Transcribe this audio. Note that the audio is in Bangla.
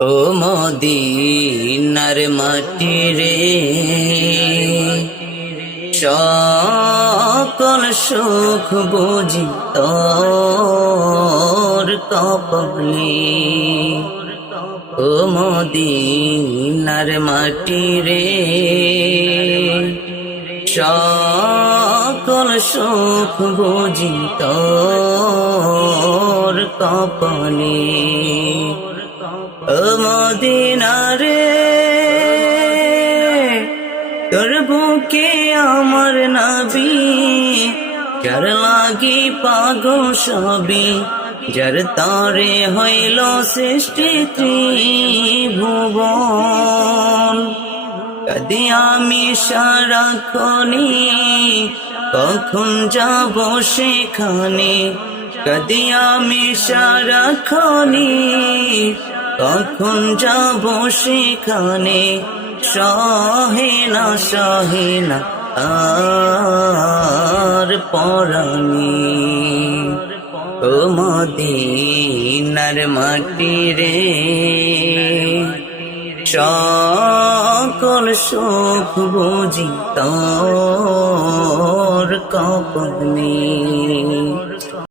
ও মদিনার মাটি রে, সকল সুখ বুঝি তোর কপালে। ও মদিনার মাটি রে, সকল সুখ বুঝি তোর কপালে। ও মদিনা রে, তোর বুকে আমার নবী, যার লাগি পাগল সবই, যার তারে হইল সৃষ্টি ত্রিভুবন। কদি আমি সারাক্ষণে, কখন যাব সেখানে, কদি আমি সারাক্ষণে, কখন যাব সেখানে, সহে না আর পরাণে। ও মদিনার মাটি রে, সকল সুখ বুঝি তোর কপালে।